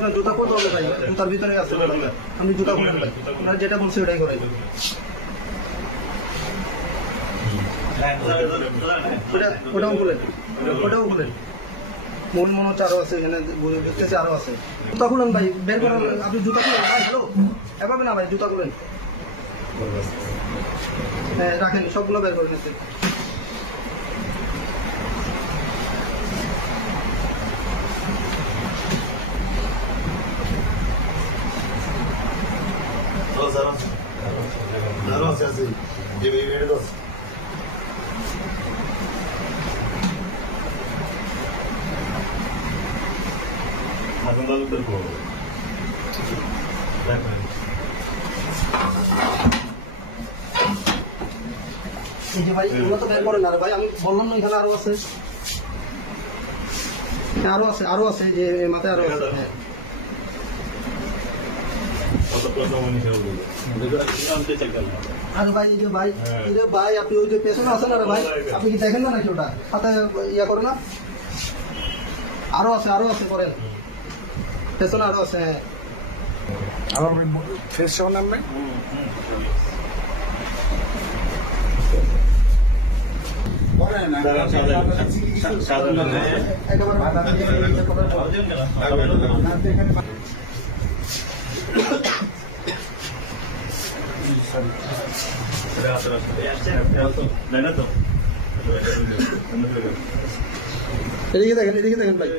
আপনার জুতা কত হবে ভাই? জুতার ভিতরে আছে, আপনি জুতা খুলেন ভাই, আপনার যেটা বলছে ওটাই করাই। ওটাও খুলেন, ওটাও খুলেন। মনে হচ্ছে আরো আছে, এখানে দেখতেছি আরো আছে। জুতা খুলেন ভাই, বের করেন, আপনি জুতা খুলেন ভাই। হ্যালো, এভাবে না ভাই, জুতা খুলেন। হ্যাঁ রাখেন, সবগুলো বের করে নিতে। এই যে ভাই, এগুলো তো বের করেন না ভাই, আমি বললাম না এখানে আরো আছে, আরো আছে, আরো আছে, যে মাথায় আরো আছে। হ্যাঁ আরে ভাই, এই যে ভাই, এই যে ভাই, আপনি ওই যে পেছনে আছেন আরে ভাই, আপনি কি দেখেন না নাকি ওটা হাতে ইয়া করে না? আরো আছে, আরো আছে, করেন, পেছনে আরো আছে। হ্যাঁ আবার ফেস সহ নামবে। এদিকে দেখেন, এদিকে দেখেন ভাই।